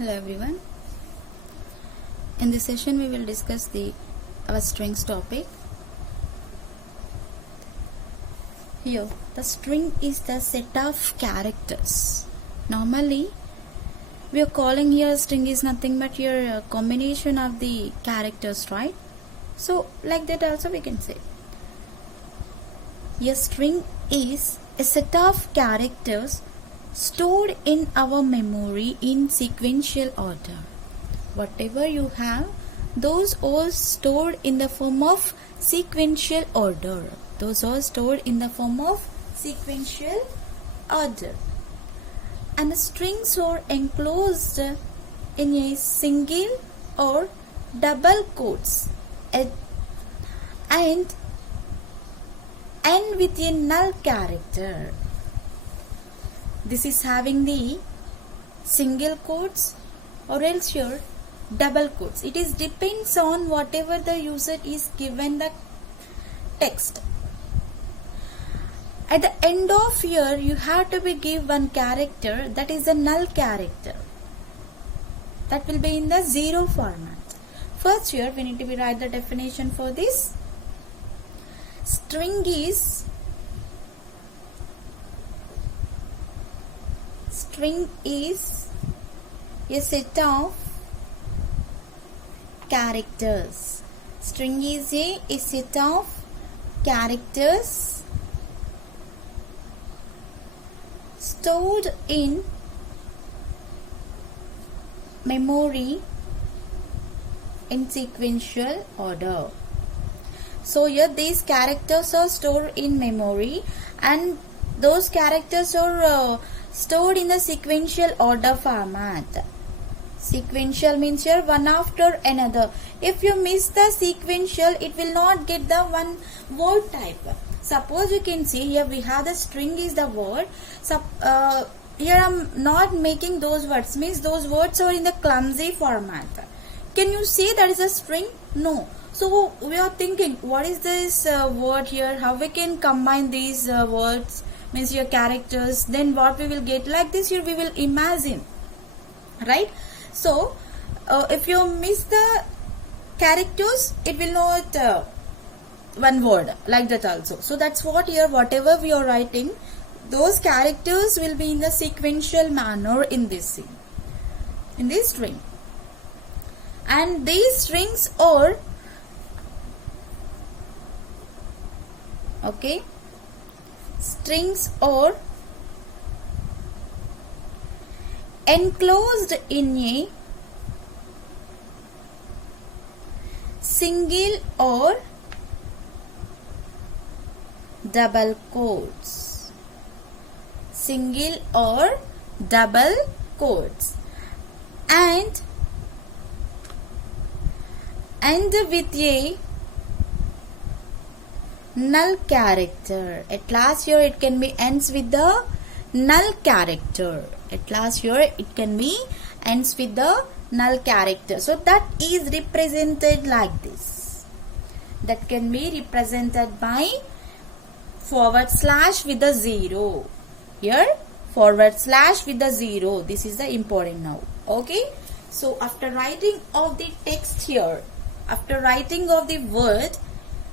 Hello everyone. In this session we will discuss our strings topic. Here the string is the set of characters. Normally we are calling here string is nothing but your combination of the characters, right? So like that also we can say. A string is a set of characters stored in our memory in sequential order. Whatever you have, those are stored in the form of sequential order. Those are stored in the form of sequential order. And the strings are enclosed in a single or double quotes and end with a null character. This is having the single quotes or else your double quotes. It is depends on whatever the user is given the text. At the end of here you have to be give one character, that is a null character. That will be in the zero format. First here we need to be write the definition for this. String is a set of characters. String is a set of characters stored in memory in sequential order. So here these characters are stored in memory and those characters are stored in the sequential order format. Sequential means here one after another. If you miss the sequential, it will not get the one word type. Suppose you can see here we have the string is the word. So here I am not making those words, means those words are in the clumsy format. Can you see that is a string? No. So we are thinking what is this word here, how we can combine these words, means your characters, then what we will get, like this here we will imagine, right? So if you miss the characters, it will not one word like that also. So that's what here whatever we are writing, those characters will be in the sequential manner in this string. And these strings are strings are enclosed in a single or double quotes. Single or double quotes. And with a null character. At last here it can be ends with the null character. At last here it can be ends with the null character. So that is represented like this. That can be represented by / with the 0. Here / with the 0. This is the important now. Okay. So after writing of the text here, after writing of the word,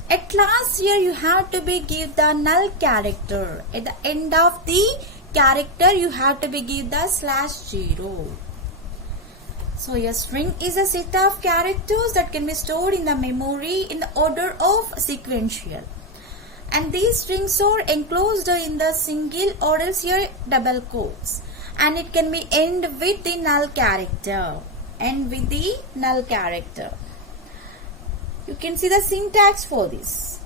at last here you have to be give the null character. At the end of the character you have to be give the /0. So your string is a set of characters that can be stored in the memory in the order of sequential. And these strings are enclosed in the single or else here double quotes. And it can be end with the null character. End with the null character. You can see the syntax for this.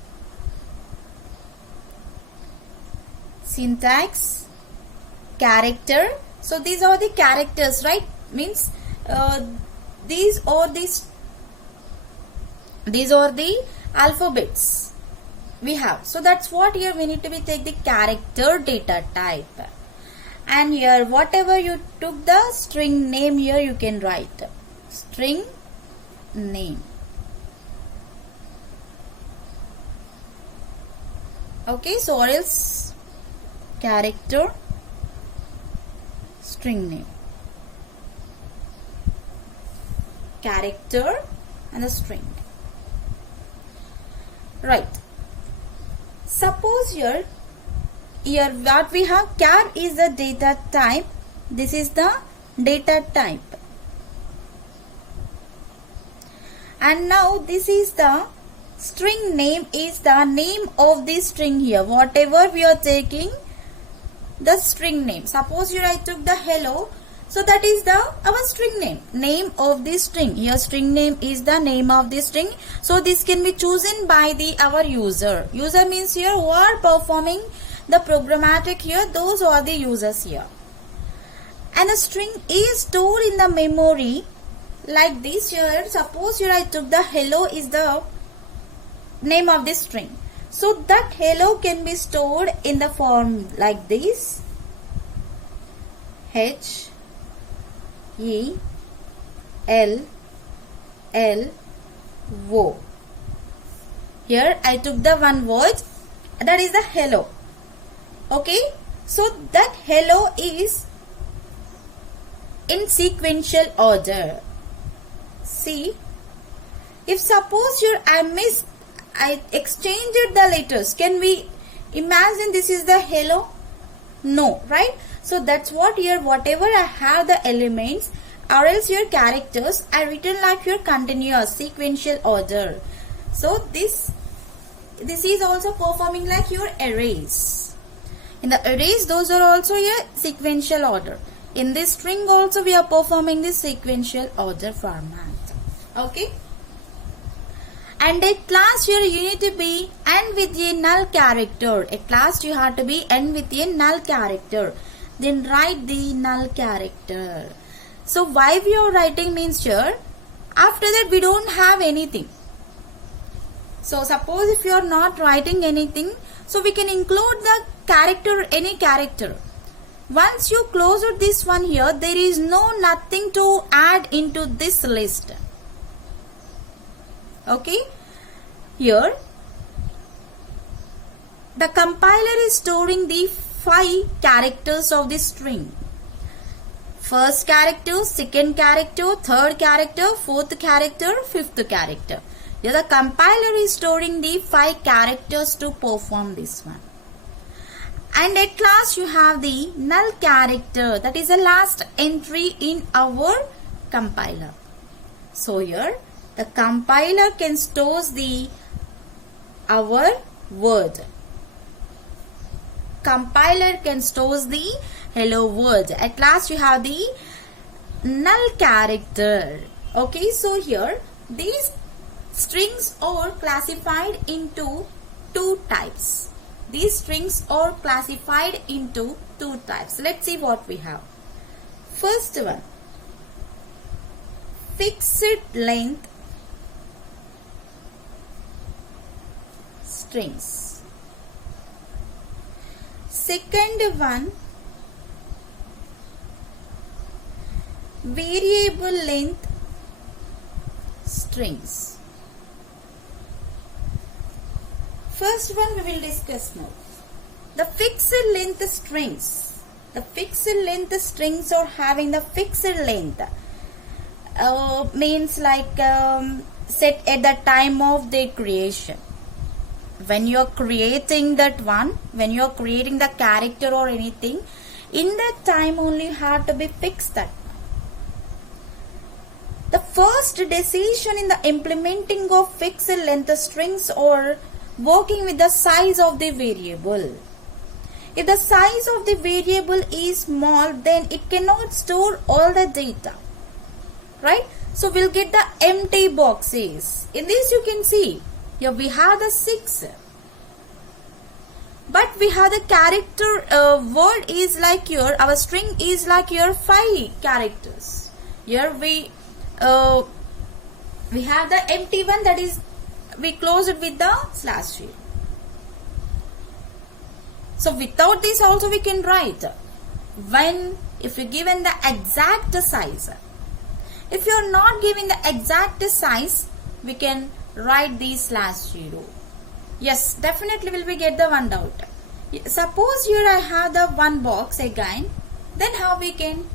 Syntax, character. So these are the characters, right? Means these are the alphabets we have. So that's what here we need to be take the character data type. And here whatever you took the string name here you can write. String name. Okay, so or else character string name. character and the string. Right. Suppose here what we have, char is the data type. This is the data type. And now this is the string name, is the name of this string here. Whatever we are taking, the string name. Suppose here I took the hello. So that is our string name of this string. Here string name is the name of this string. So this can be chosen by our user. User means here who are performing the programmatic here. Those are the users here. And the string is stored in the memory like this here. Suppose here I took the hello is the name of this string. So that hello can be stored in the form like this. H E L L O. Here I took the one word, that is the hello. Okay, so that hello is in sequential order. See, if suppose here I exchanged the letters, can we imagine this is the hello? No, right? So that's what here, whatever I have the elements or else your characters are written like your continuous sequential order. So this is also performing like your arrays. In the arrays, those are also your sequential order. In this string also we are performing this sequential order format. Okay. And at last here you need to be end with a null character. At last you have to be end with a null character. Then write the null character. So why we are writing means here, after that we don't have anything. So suppose if you are not writing anything, so we can include the character, any character. Once you close out this one here, there is nothing to add into this list. Okay. Here the compiler is storing the 5 characters of this string. First character, second character, third character, fourth character, fifth character. Here the compiler is storing the 5 characters to perform this one. And at last you have the null character, that is the last entry in our compiler. So here the compiler can store our word. Compiler can store the hello word. At last you have the null character. Okay, so here these strings are classified into 2 types. These strings are classified into 2 types. Let's see what we have. First one, fixed length strings. Second one, variable length strings. First one we will discuss now. The fixed length strings. The fixed length strings are having the fixed length. Means like set at the time of their creation. When you are creating that one, when you are creating the character or anything, in that time only you have to be fixed that. The first decision in the implementing of fixed length strings or working with the size of the variable. If the size of the variable is small, then it cannot store all the data, right? So we'll get the empty boxes. In this you can see, here we have the 6. But we have the character word is like your, our string is like your 5 characters. Here we have the empty one, that is we close it with the /0. So without this also we can write when, if you given the exact size. If you are not giving the exact size, we can write the /0. Yes, definitely will we get the one doubt. Suppose here I have the one box again, then how we can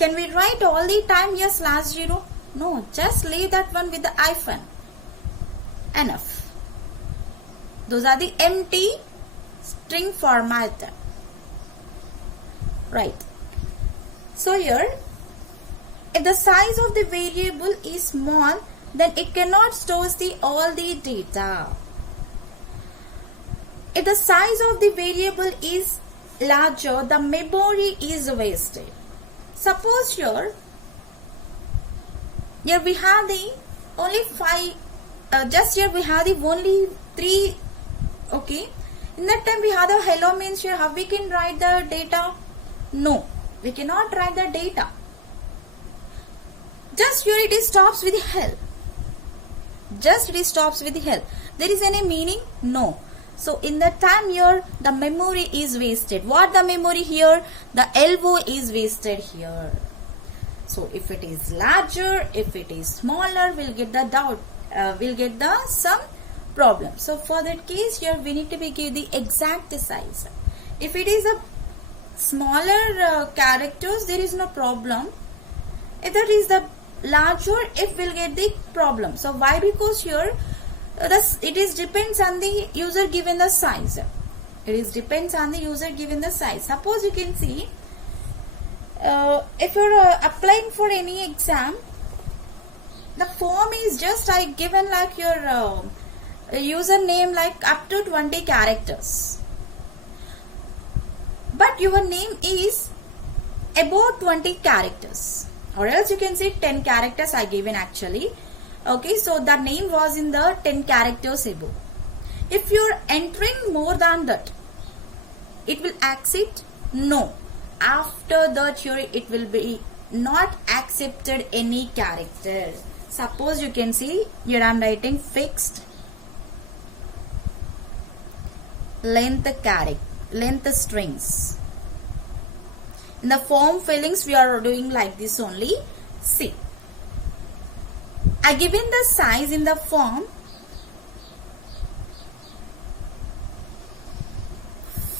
we write all the time here /0? No, just leave that one with the hyphen. Enough. Those are the empty string format. Right. So here, if the size of the variable is small, then it cannot store all the data. If the size of the variable is larger, the memory is wasted. Suppose here we have the only 5, just here we have the only 3, okay. In that time we have the hello means here, how we can write the data? No, we cannot write the data. Just here it stops with hell. Just it stops with hell. There is any meaning? No. So in the time here, the memory is wasted. What the memory here? The LO is wasted here. So if it is larger, if it is smaller, we'll get the doubt. We'll get the some problem. So for that case here, we need to be give the exact size. If it is a smaller characters, there is no problem. If that is the larger, if we'll get the problem. So why? Because here it is depends on the user given the size. It is depends on the user given the size. Suppose you can see, if you're applying for any exam, the form is just like given like your username like up to 20 characters, but your name is about 20 characters, or else you can say 10 characters I given actually. Okay, so the name was in the 10 characters above. If you are entering more than that, it will accept? No. After that here it will be not accepted any character. Suppose you can see here I am writing fixed length strings. In the form fillings we are doing like this only. See, I given the size in the form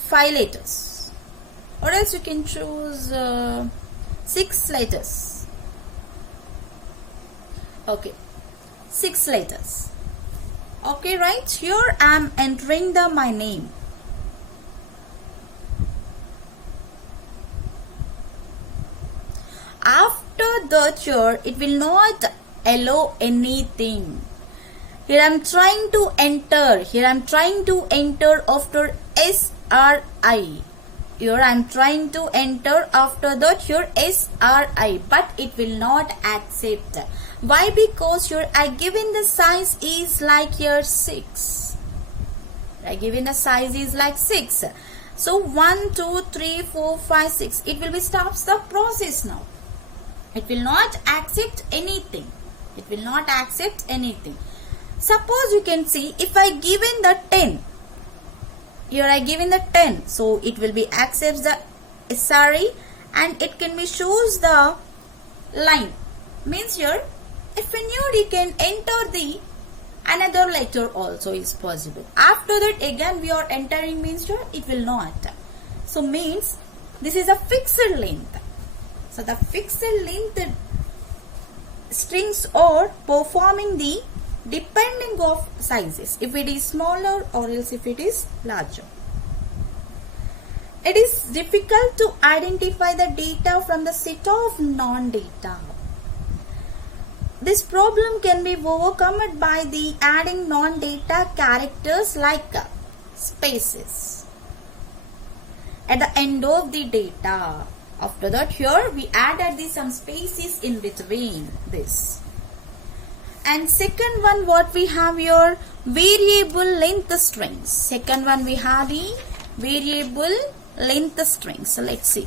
5 letters, or else you can choose 6 letters. Okay, 6 letters. Okay, right here I am entering my name. After that here it will not allow anything. Here I am trying to enter. Here I am trying to enter after SRI. Here I am trying to enter after that here SRI, but it will not accept. Why? Because here I given the size is like here 6. I given the size is like 6. So 1, 2, 3, 4, 5, 6. It will be stops the process now. It will not accept anything. It will not accept anything. Suppose you can see if I given the 10. Here I given the 10. So it will be accepts the SRI and it can be shows the line. Means here if you need you can enter the another letter also is possible. After that again we are entering means here it will not. So means this is a fixed length. So the fixed length strings are performing the depending of sizes, if it is smaller or else if it is larger. It is difficult to identify the data from the set of non-data. This problem can be overcome by the adding non-data characters like spaces at the end of the data. After that here we added some spaces in between this. And second one what we have here, variable length strings. Second one we have the variable length strings. So let's see.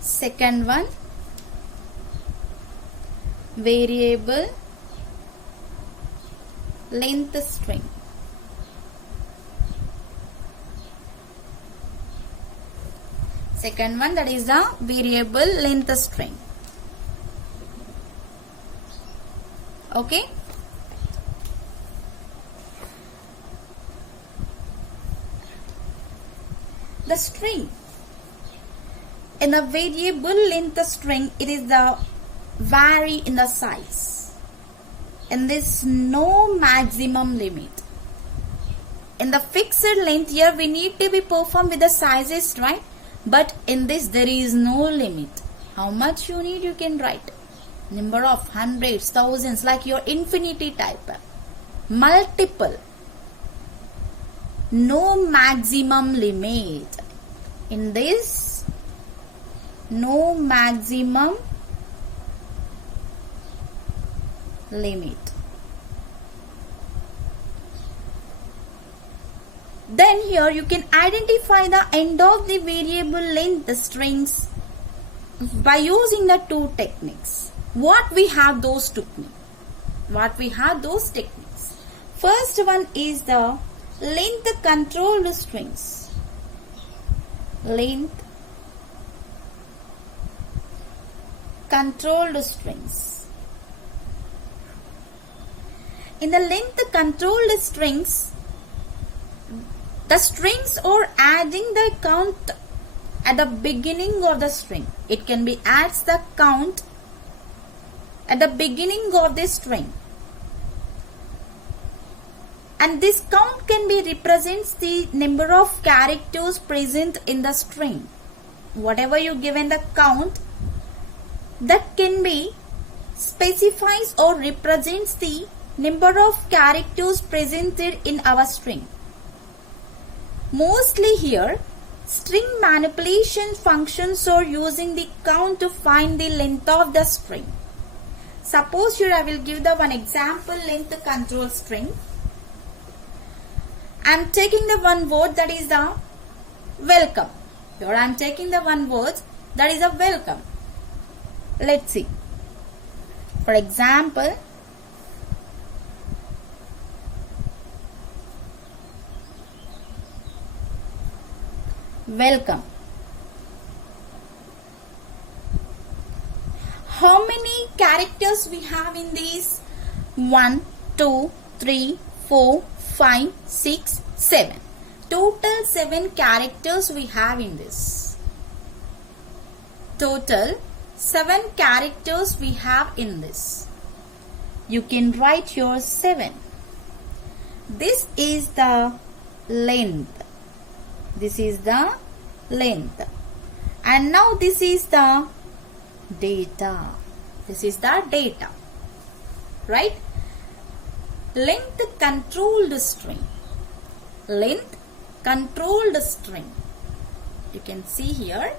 Second one, variable length string. Second one, that is the variable length string. Okay. The string in a variable length string, it is the vary in the size. And there is no maximum limit. In the fixed length here, we need to be performed with the sizes, right? But in this, there is no limit. How much you need, you can write. Number of hundreds, thousands, like your infinity type. Multiple. No maximum limit. In this, no maximum limit. Then here you can identify the end of the variable length strings by using the two techniques. What we have those techniques? First one is the length controlled strings. Length controlled strings. In the length controlled strings, the strings are adding the count at the beginning of the string. It can be adds the count at the beginning of the string. And this count can be represents the number of characters present in the string. Whatever you given the count, that can be specifies or represents the number of characters presented in our string. Mostly here, string manipulation functions are using the count to find the length of the string. Suppose here I will give the one example length control string. I am taking the one word that is the welcome. Here I am taking the one word that is a welcome. Let's see. For example, welcome. How many characters we have in these? 1, 2, 3, 4, 5, 6, 7. Total 7 characters we have in this. Total 7 characters we have in this. You can write your 7. This is the length. This is the length. And now this is the data. This is the data. Right? Length controlled string. Length controlled string. You can see here.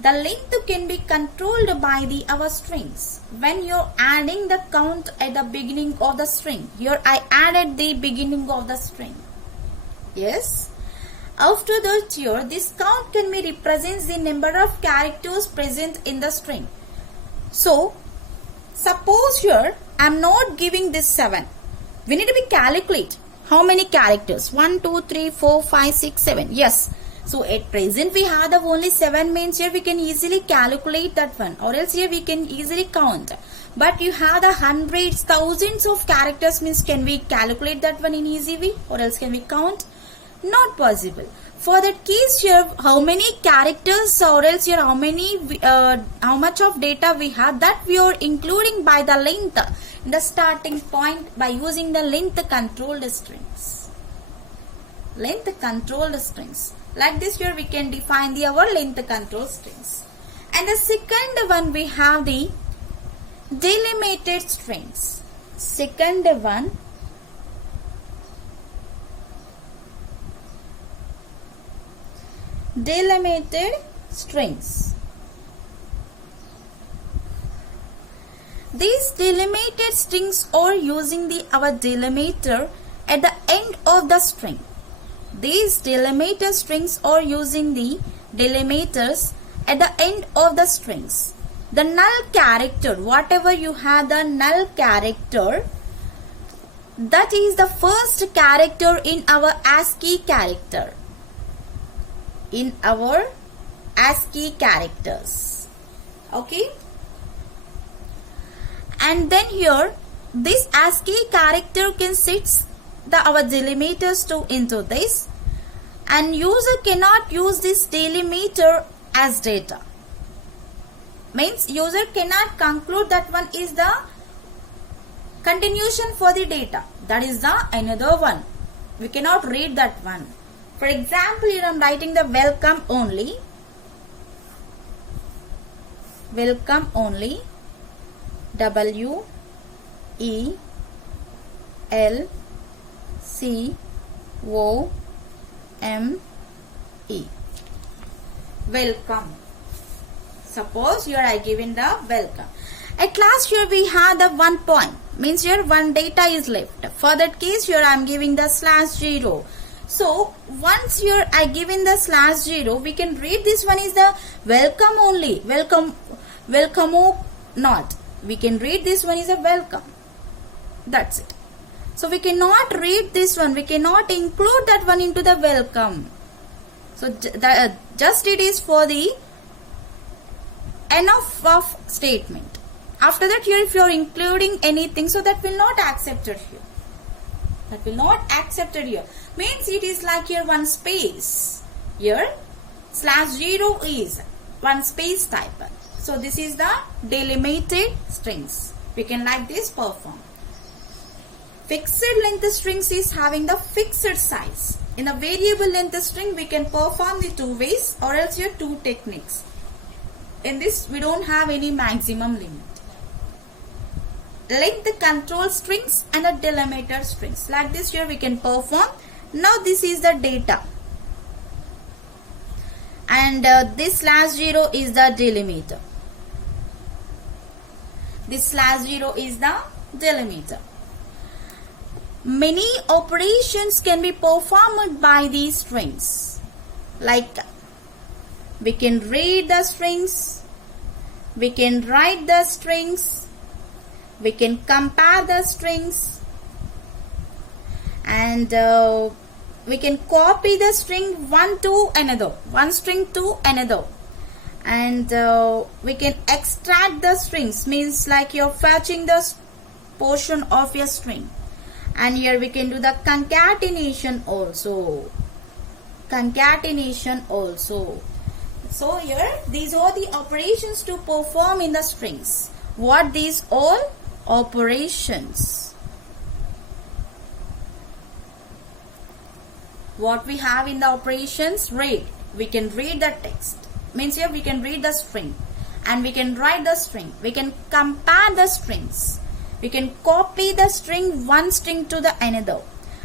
The length can be controlled by our strings. When you're adding the count at the beginning of the string. Here I added the beginning of the string. Yes. After that here, this count can be represents the number of characters present in the string. So, suppose here I am not giving this 7. We need to be calculate how many characters. 1, 2, 3, 4, 5, 6, 7. Yes. So, at present we have the only 7 means here we can easily calculate that one. Or else here we can easily count. But you have the hundreds, thousands of characters means can we calculate that one in easy way? Or else can we count? Not possible. For that case here, how many characters or else here how much of data we have, that we are including by the length in the starting point by using the length controlled strings. Length controlled strings. Like this here we can define our length control strings. And the second one we have the delimited strings. Second one, delimited strings. These delimited strings are using our delimiter at the end of the string. These delimiter strings are using the delimiters at the end of the strings. The null character, whatever you have the null character, that is the first character in our ASCII character. In our ASCII characters. Okay. And then here, this ASCII character can sit our delimiters into this. And user cannot use this delimiter as data. Means user cannot conclude that one is the continuation for the data. That is the another one. We cannot read that one. For example, here I am writing the welcome only. Welcome only. W E L C O M E. Welcome. Suppose here I given the welcome. At last here we have the 1 point. Means here one data is left. For that case here I am giving the /0. So once here I given the /0, we can read this one is the welcome only. Welcome or not. We can read this one is a welcome. That's it. So we cannot read this one. We cannot include that one into the welcome. So just it is for the end of statement. After that here if you are including anything, so that will not accepted here. That will not accepted here. Means it is like here one space. Here /0 is one space type. So this is the delimited strings. We can like this perform. Fixed length strings is having the fixed size. In a variable length string we can perform the two ways or else here two techniques. In this we don't have any maximum limit. Length control strings and the delimiter strings. Like this here we can perform. Now this is the data. And this /0 is the delimiter. This /0 is the delimiter. Many operations can be performed by these strings. Like we can read the strings, we can write the strings, we can compare the strings, and we can copy the string one string to another, and we can extract the strings. Means like you're fetching the portion of your string. And here we can do the concatenation also. So here these are the operations to perform in the strings. What these all? Operations. What we have in the operations? Read. We can read the text. Means here we can read the string. And we can write the string. We can compare the strings. We can copy the string one string to the another,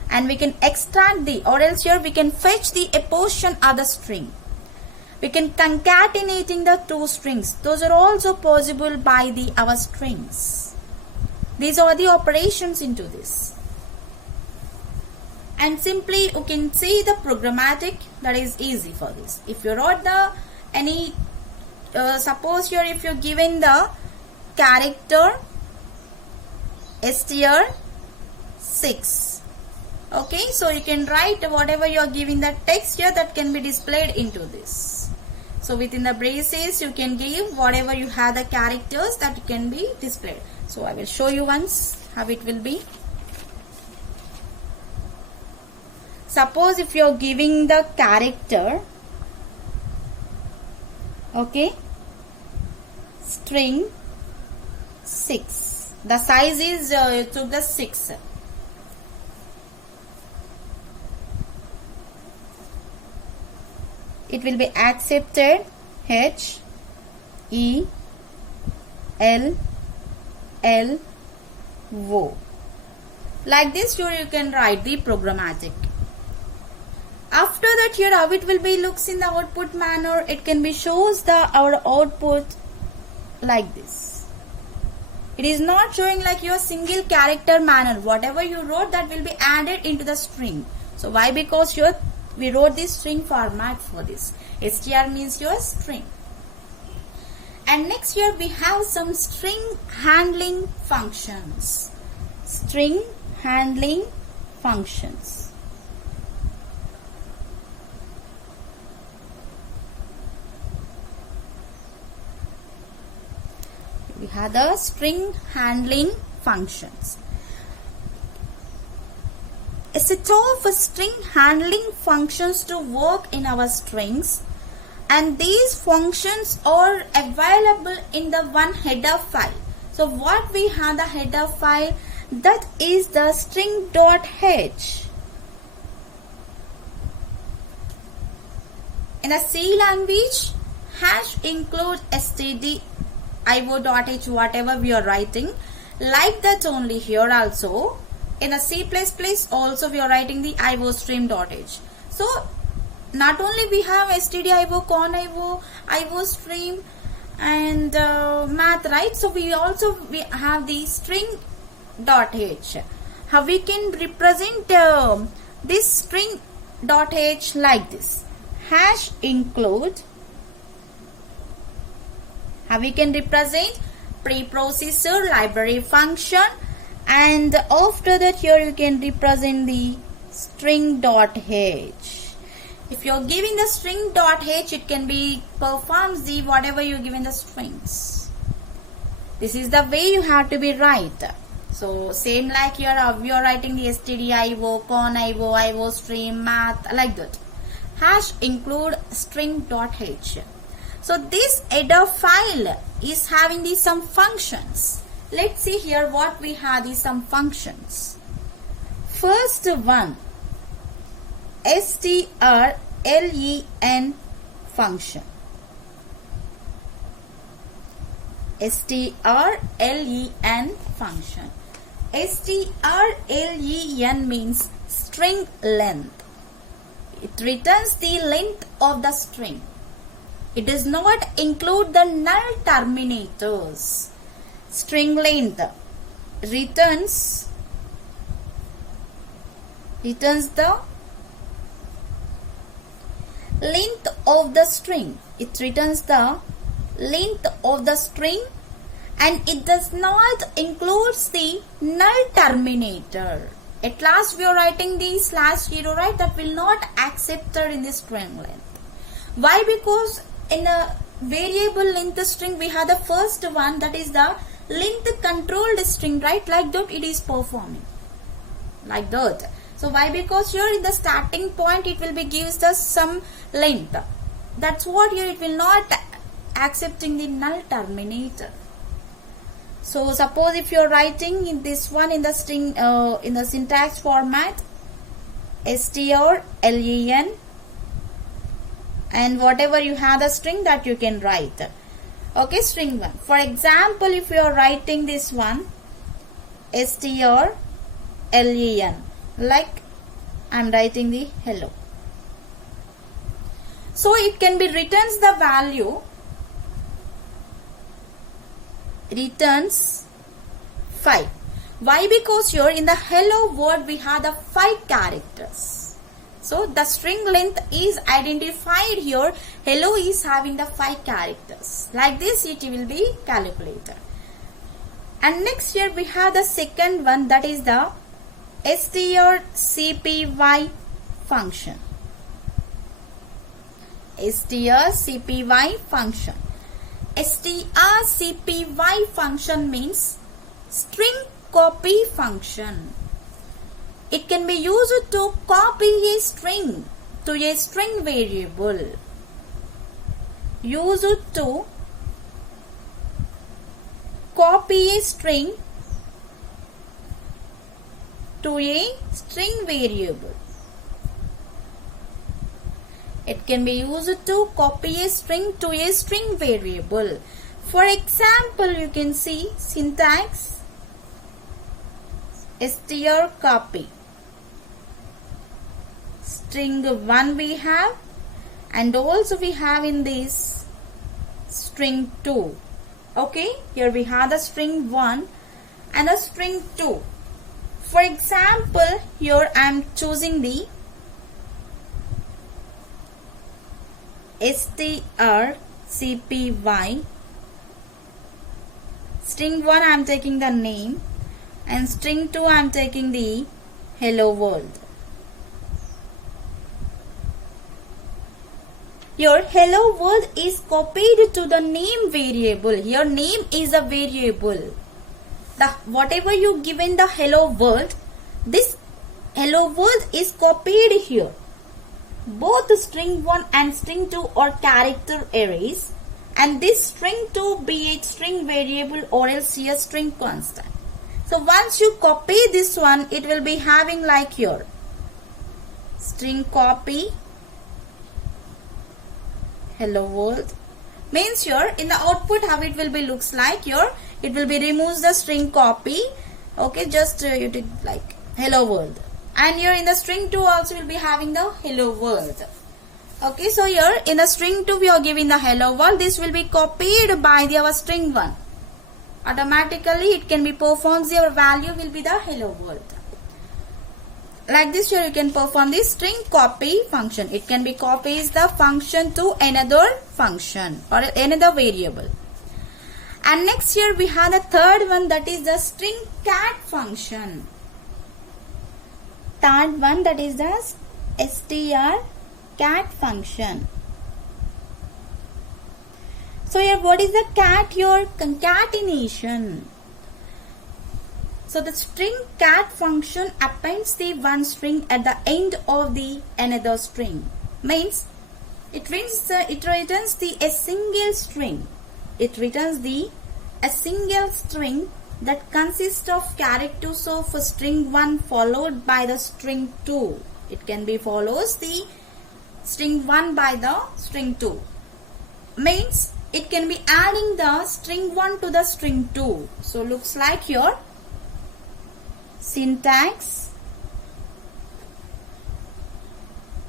and we can extract the, or else here we can fetch the a portion of the string. We can concatenating the two strings. Those are also possible by the our strings. These are the operations into this. And simply you can see the programmatic, that is easy for this. If you wrote the any suppose here if you're given the character str6, okay, so you can write whatever you are giving the text here, that can be displayed into this. So within the braces you can give whatever you have the characters that can be displayed. So I will show you once how it will be. Suppose if you are giving the character, okay, string 6. The size is you took the 6. It will be accepted H E L L O. Like this you can write the programmatic. After that here how it will be looks in the output manner, it can be shows the our output like this. It is not showing like your single character manner. Whatever you wrote, that will be added into the string. So why? Because here we wrote this string format for this. str means your string. And next here we have some string handling functions. String handling functions. We have the string handling functions. A set of string handling functions to work in our strings and these functions are available in the one header file. So what we have the header file, that is the string.h. In the C language, hash include stdio.h, whatever we are writing. Like that only here also. In the C++ also we are writing the iostream.h. So not only we have stdio, conio, iostream and math, right? So we have the string.h. How we can represent this string.h like this. Hash include, how we can represent preprocessor library function, and after that here you can represent the string.h. If you are giving the string.h, it can be performs the whatever you give in the strings. This is the way you have to be right. So same like here we are writing the stdio, conio, iostream, math, like that. Hash include string.h. So this header file is having these some functions. Let's see here what we have these some functions. First one, strlen function. strlen function. strlen means string length. It returns the length of the string. It does not include the null terminators. String length returns the length of the string. It returns the length of the string, and it does not include the null terminator. At last we are writing the /0, right? That will not accepted in the string length. Why? Because in a variable length string we have the first one, that is the length controlled string, right? Like that it is performing. Like that. So why? Because here in the starting point it will be gives us some length. That's what here it will not accepting the null terminator. So suppose if you are writing in this one in the string in the syntax format, strlen, and whatever you have the string that you can write. Okay, string 1. For example, if you are writing this one, strlen, like I am writing the hello. So it can be returns the value, returns 5. Why? Because here in the hello word we have the 5 characters. So the string length is identified here. Hello is having the 5 characters. Like this it will be calculated. And next here we have the second one, that is the strcpy function. strcpy function. strcpy function means string copy function. It can be used to copy a string to a string variable. Used to copy a string to a string variable. It can be used to copy a string to a string variable. For example, you can see syntax strcopy. String 1 we have, and also we have in this string 2. Okay, here we have the string 1 and a string 2. For example, here I am choosing the strcpy. String 1 I am taking the name, and string 2 I am taking the hello world. Your hello world is copied to the name variable. Here name is a variable. Whatever you give in the hello world, this hello world is copied here. both string 1 and string 2 are character arrays, and this string 2 be a string variable or else a string constant. So once you copy this one, it will be having like here string copy hello world. Means here in the output how it will be looks like here, it will be removes the string copy. Okay, just you did like hello world, and here in the string 2 also will be having the hello world. Okay, so here in the string 2 we are giving the hello world. This will be copied by our string 1. Automatically it can be performs, your value will be the hello world. Like this here you can perform this string copy function. It can be copies the function to another function or another variable. And next here we have the third one, that is the string cat function. Third one, that is the str cat function. So here what is the cat? Your concatenation. So the string cat function appends the one string at the end of the another string. Means it returns a single string. It returns a single string that consists of characters of string 1 followed by the string 2. It can be follows the string 1 by the string 2. Means it can be adding the string 1 to the string 2. So looks like here syntax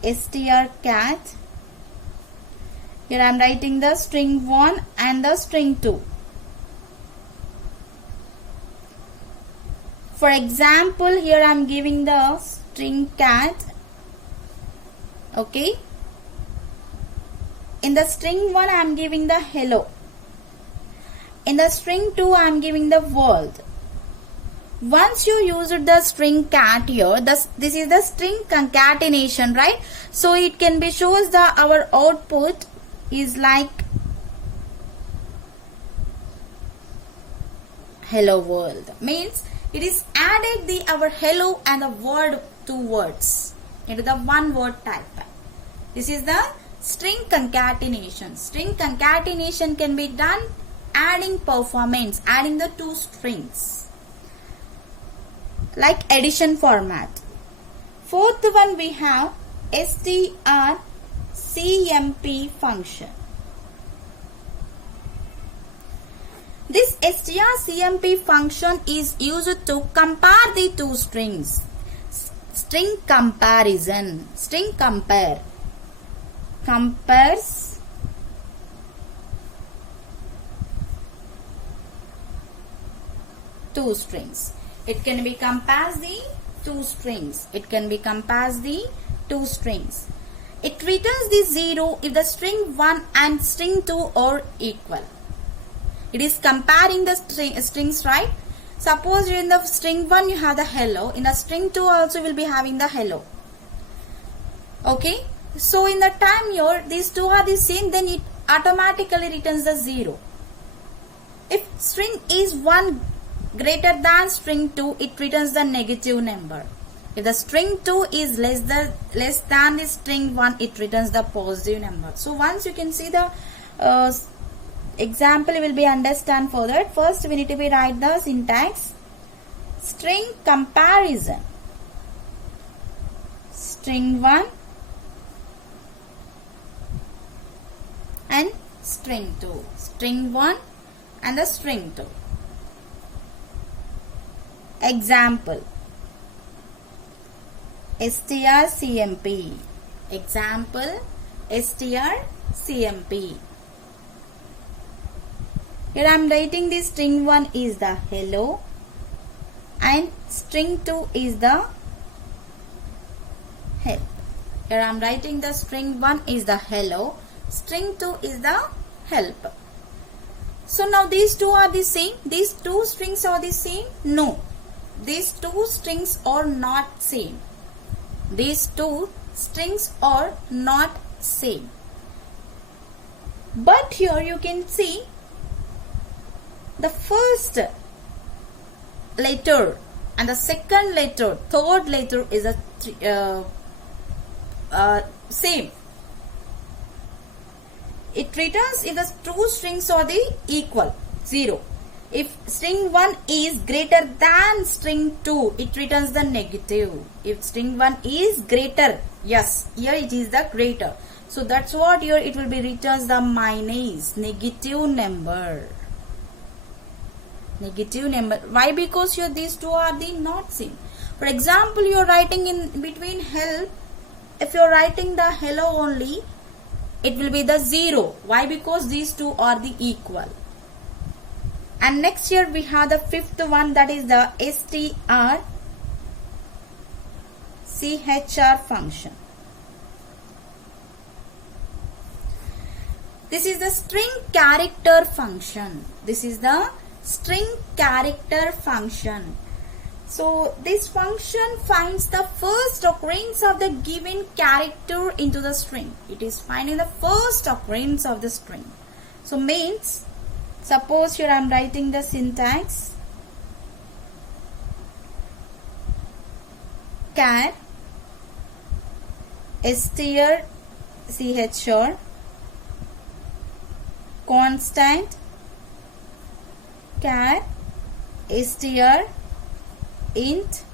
strcat. Here I am writing the string 1 and the string 2. For example, here I am giving the string cat. Okay. In the string 1 I am giving the hello. In the string 2 I am giving the world. Once you used the string cat here, this is the string concatenation, right? So it can be shows the our output is like hello world. Means it is added the our hello and the word 2 words into the one word type. This is the string concatenation. String concatenation can be done adding performance, adding the 2 strings. Like addition format. Fourth one we have strcmp function. This strcmp function is used to compare the 2 strings. String comparison. String compare. Compares two strings. It can be compares the 2 strings. It can be compares the 2 strings. It returns the 0 if the string 1 and string 2 are equal. It is comparing the strings, right? Suppose in the string 1 you have the hello. In the string 2 also will be having the hello. Okay. So in the time here these 2 are the same, then it automatically returns the 0. If string is 1 greater than string 2, it returns the negative number. If the string 2 is less than the string 1, it returns the positive number. So once you can see the example, you will be understand for that. First we need to be write the syntax. String comparison. String 1 and string 2. String 1 and the string 2. Example strcmp. Example strcmp. Here I am writing the string 1 is the hello and string 2 is the help. Here I am writing the string 1 is the hello, string 2 is the help. So now these 2 are the same. These 2 strings are the same? No. These 2 strings are not same. These 2 strings are not same. But here you can see the first letter and the second letter, third letter is a same. It returns if the two strings are the equal, 0. If string 1 is greater than string 2, it returns the negative. If string 1 is greater, yes, here it is the greater. So that's what here it will be returns the minus, negative number. Negative number. Why? Because here these two are the not same. For example, you are writing in between help. If you are writing the hello only, it will be the 0. Why? Because these two are the equal. And next here we have the fifth one, that is the strchr function. This is the string character function. This is the string character function. So this function finds the first occurrence of the given character into the string. It is finding the first occurrence of the string. So means, suppose here I am writing the syntax char strchr constant char str int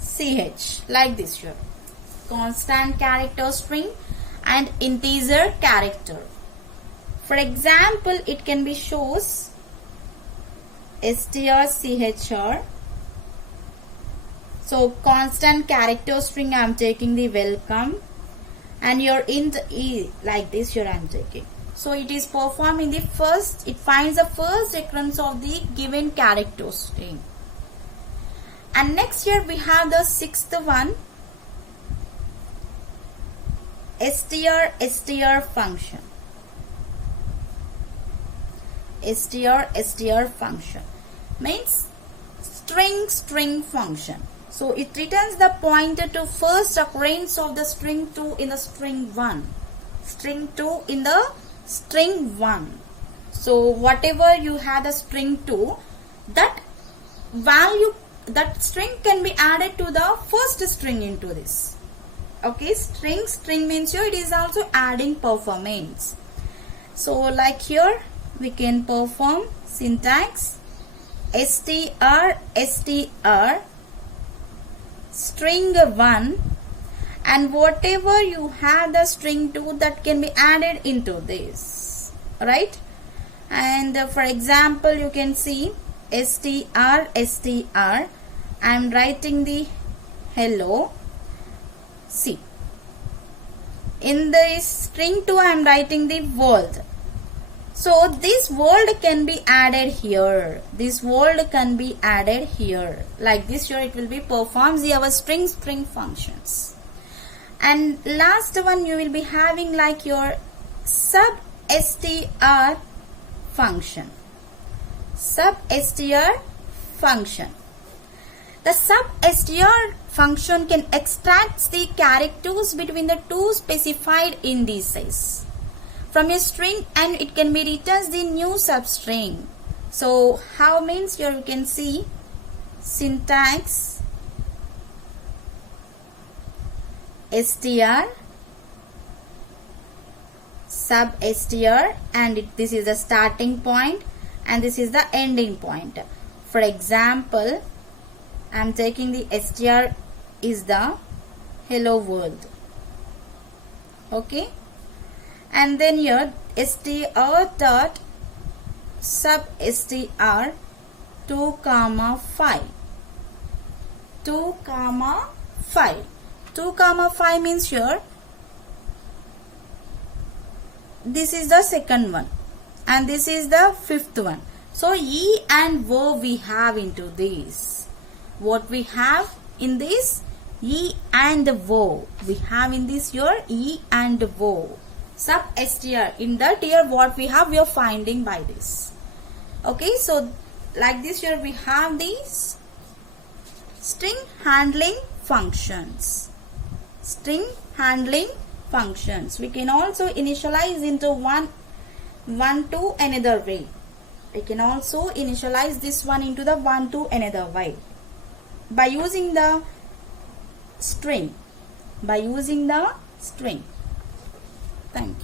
ch, like this here. Constant character string and integer character. For example, it can be shows strchr. So constant character string I am taking the welcome, and your int e, like this here I am taking. So it is performing the first, it finds the first occurrence of the given character string. And next here we have the sixth one, str function. str function means string function. So it returns the pointer to first occurrence of the string 2 in the string 1. String 2 in the string 1. So whatever you had the string 2, that value, that string can be added to the first string into this. Okay, string means here it is also adding performance. So like here we can perform syntax str string 1, and whatever you have the string 2, that can be added into this, right? And for example, you can see str I am writing the hello. See, in the string 2 I am writing the world. So this world can be added here. This world can be added here. Like this here it will be performs our string functions. And last one you will be having like your substr function. Substr function. The substr function can extract the characters between the two specified indices from a string, and it can be returns the new substring. So how means here you can see syntax str substr, and this is the starting point and this is the ending point. For example, I am taking the str is the hello world. Okay, and then here str dot substr 2, 5. 2, 5. 2, 5 means here this is the second one and this is the fifth one. So e and o we have into this. What we have in this? E and o. We have in this here e and o. Substr. In that here what we have, we are finding by this. Okay, so like this here we have these string handling functions. String handling functions. We can also initialize into one to another way. We can also initialize this one into the one to another way by using the string. By using the string. Thank you.